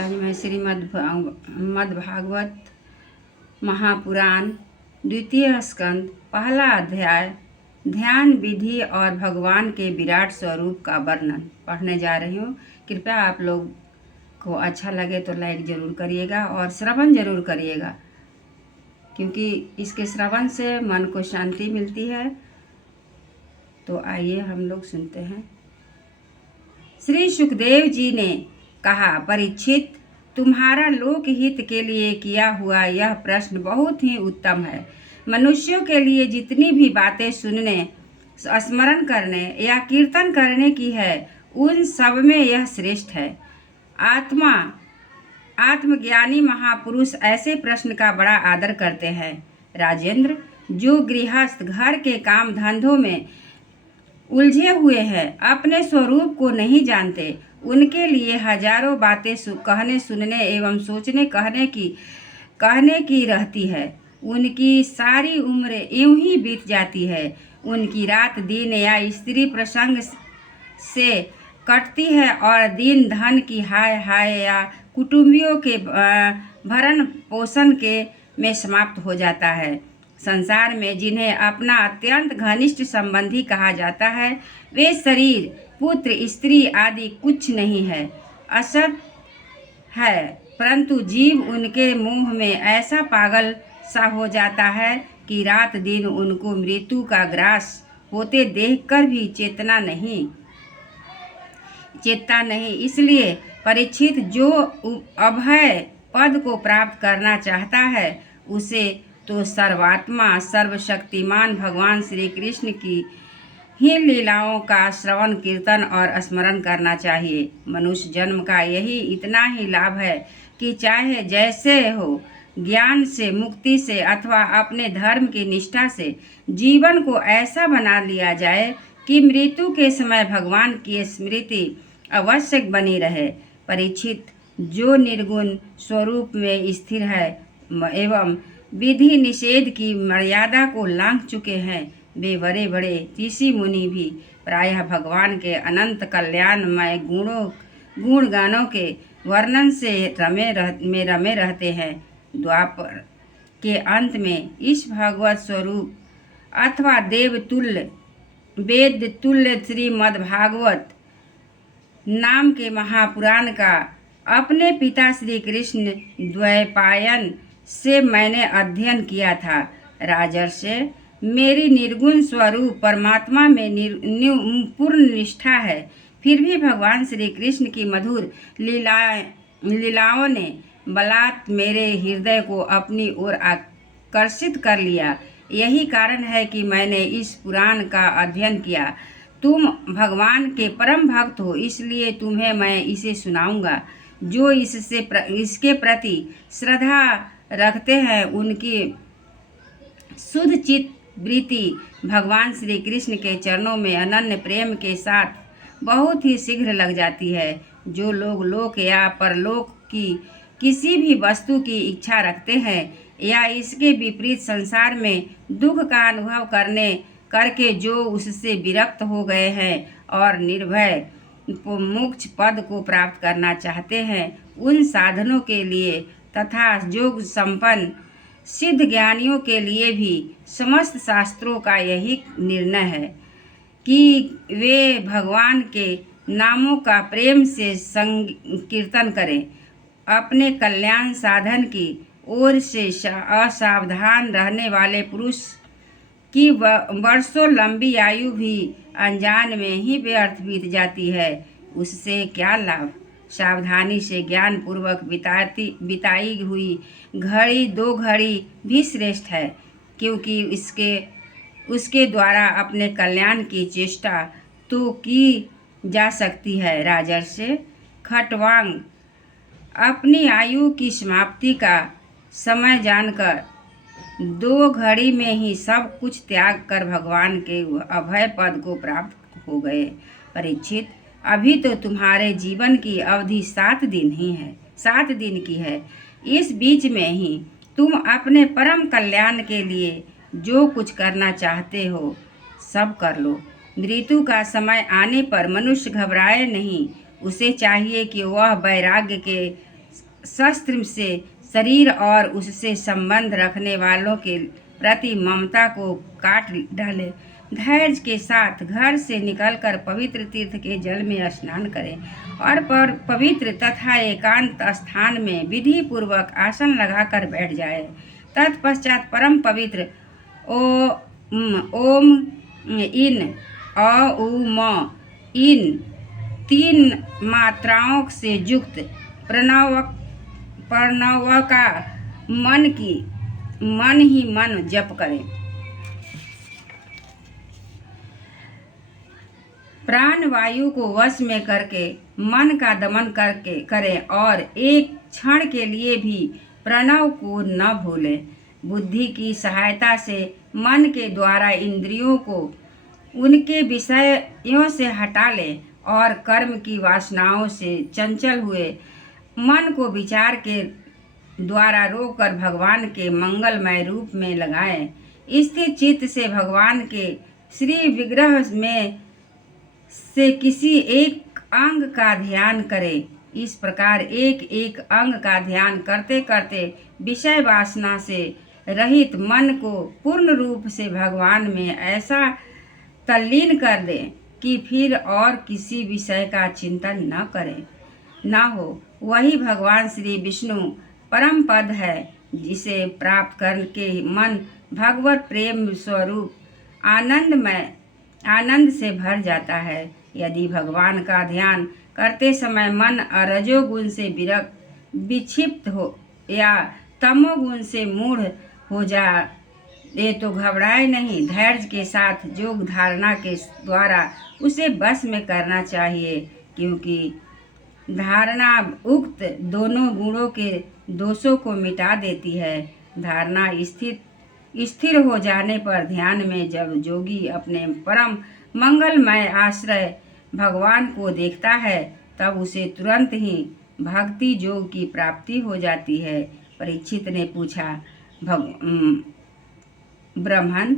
आज मैं मद्भागवत महापुराण द्वितीय स्कंद पहला अध्याय ध्यान विधि और भगवान के विराट स्वरूप का वर्णन पढ़ने जा रही हूँ। कृपया आप लोग को अच्छा लगे तो लाइक ज़रूर करिएगा और श्रवण ज़रूर करिएगा, क्योंकि इसके श्रवण से मन को शांति मिलती है। तो आइए हम लोग सुनते हैं। श्री सुखदेव जी ने कहा, परीक्षित, तुम्हारा लोकहित के लिए किया हुआ यह प्रश्न बहुत ही उत्तम है। मनुष्यों के लिए जितनी भी बातें सुनने, स्मरण करने या कीर्तन करने की है, उन सब में यह श्रेष्ठ है। आत्मज्ञानी महापुरुष ऐसे प्रश्न का बड़ा आदर करते हैं। राजेंद्र, जो गृहस्थ घर के काम धंधों में उलझे हुए हैं, अपने स्वरूप को नहीं जानते, उनके लिए हजारों बातें कहने, सुनने एवं सोचने कहने की रहती है। उनकी सारी उम्र यूं ही बीत जाती है। उनकी रात दिन या स्त्री प्रसंग से कटती है और दिन धन की हाय हाय या कुटुंबियों के भरण पोषण के में समाप्त हो जाता है। संसार में जिन्हें अपना अत्यंत घनिष्ठ संबंधी कहा जाता है, वे शरीर, पुत्र, स्त्री आदि कुछ नहीं है, असत है, परंतु जीव उनके मुंह में ऐसा पागल सा हो जाता है कि रात दिन उनको मृत्यु का ग्रास होते देखकर भी चेतता नहीं। इसलिए परीक्षित, जो अभय पद को प्राप्त करना चाहता है, उसे तो सर्वात्मा सर्वशक्तिमान भगवान श्री कृष्ण की ही लीलाओं का श्रवण, कीर्तन और स्मरण करना चाहिए। मनुष्य जन्म का यही इतना ही लाभ है कि चाहे जैसे हो, ज्ञान से, मुक्ति से अथवा अपने धर्म की निष्ठा से जीवन को ऐसा बना लिया जाए कि मृत्यु के समय भगवान की स्मृति अवश्य बनी रहे। परीक्षित, जो निर्गुण स्वरूप में स्थिर है एवं विधि निषेध की मर्यादा को लांघ चुके हैं, वे बड़े बड़े ऋषि मुनि भी प्रायः भगवान के अनंत कल्याणमय गुण गानों के वर्णन से रमे रहते हैं। द्वापर के अंत में इस भगवत स्वरूप अथवा वेद तुल्य श्रीमद्भागवत नाम के महापुराण का अपने पिता श्री कृष्ण द्वैपायन से मैंने अध्ययन किया था। राजर्षि, मेरी निर्गुण स्वरूप परमात्मा में पूर्ण निष्ठा है, फिर भी भगवान श्री कृष्ण की मधुर लीलाओं ने बलात् मेरे हृदय को अपनी ओर आकर्षित कर लिया। यही कारण है कि मैंने इस पुराण का अध्ययन किया। तुम भगवान के परम भक्त हो, इसलिए तुम्हें मैं इसे सुनाऊंगा। जो इसके प्रति श्रद्धा रखते हैं, उनकी शुद्ध चित्त वृत्ति भगवान श्री कृष्ण के चरणों में अनन्य प्रेम के साथ बहुत ही शीघ्र लग जाती है। जो लोग लोक या परलोक की किसी भी वस्तु की इच्छा रखते हैं या इसके विपरीत संसार में दुख का अनुभव करके जो उससे विरक्त हो गए हैं और निर्भय मोक्ष पद को प्राप्त करना चाहते हैं, उन साधनों के लिए तथा योग संपन्न सिद्ध ज्ञानियों के लिए भी समस्त शास्त्रों का यही निर्णय है कि वे भगवान के नामों का प्रेम से कीर्तन करें। अपने कल्याण साधन की ओर से असावधान रहने वाले पुरुष की वर्षों लंबी आयु भी अनजान में ही व्यर्थ बीत जाती है। उससे क्या लाभ? सावधानी से ज्ञान पूर्वक बिताई हुई घड़ी 2 घड़ी भी श्रेष्ठ है, क्योंकि उसके द्वारा अपने कल्याण की चेष्टा तो की जा सकती है। राजर्षि खट्वांग, अपनी आयु की समाप्ति का समय जानकर 2 घड़ी में ही सब कुछ त्याग कर भगवान के अभय पद को प्राप्त हो गए। परीक्षित, अभी तो तुम्हारे जीवन की अवधि 7 दिन की है। इस बीच में ही तुम अपने परम कल्याण के लिए जो कुछ करना चाहते हो, सब कर लो। मृत्यु का समय आने पर मनुष्य घबराए नहीं। उसे चाहिए कि वह वैराग्य के शस्त्र से शरीर और उससे संबंध रखने वालों के प्रति ममता को काट डाले। धैर्य के साथ घर से निकलकर पवित्र तीर्थ के जल में स्नान करें और पवित्र तथा एकांत स्थान में विधि पूर्वक आसन लगाकर बैठ जाए। तत्पश्चात परम पवित्र ओम इन औ उ म इन 3 मात्राओं से युक्त प्रणव का मन ही मन जप करें। प्राण वायु को वश में करके मन का दमन करें और एक क्षण के लिए भी प्रणव को न भूलें। बुद्धि की सहायता से मन के द्वारा इंद्रियों को उनके विषयों से हटा लें और कर्म की वासनाओं से चंचल हुए मन को विचार के द्वारा रोककर भगवान के मंगलमय रूप में लगाएं। स्थिर चित्त से भगवान के श्री विग्रह में से किसी एक अंग का ध्यान करें। इस प्रकार एक एक अंग का ध्यान करते करते विषय वासना से रहित मन को पूर्ण रूप से भगवान में ऐसा तल्लीन कर दें कि फिर और किसी विषय का चिंतन न हो। वही भगवान श्री विष्णु परम पद है, जिसे प्राप्त करके मन भगवत प्रेम स्वरूप आनंद से भर जाता है। यदि भगवान का ध्यान करते समय मन रजोगुण से विक्षिप्त हो या तमोगुण से मूढ़ हो जाए तो घबराए नहीं। धैर्य के साथ योग धारणा के द्वारा उसे बस में करना चाहिए, क्योंकि धारणा उक्त दोनों गुणों के दोषों को मिटा देती है। धारणा स्थिर हो जाने पर ध्यान में जब योगी अपने परम मंगलमय आश्रय भगवान को देखता है, तब उसे तुरंत ही भक्ति योग की प्राप्ति हो जाती है। परीक्षित ने पूछा, ब्राह्मण,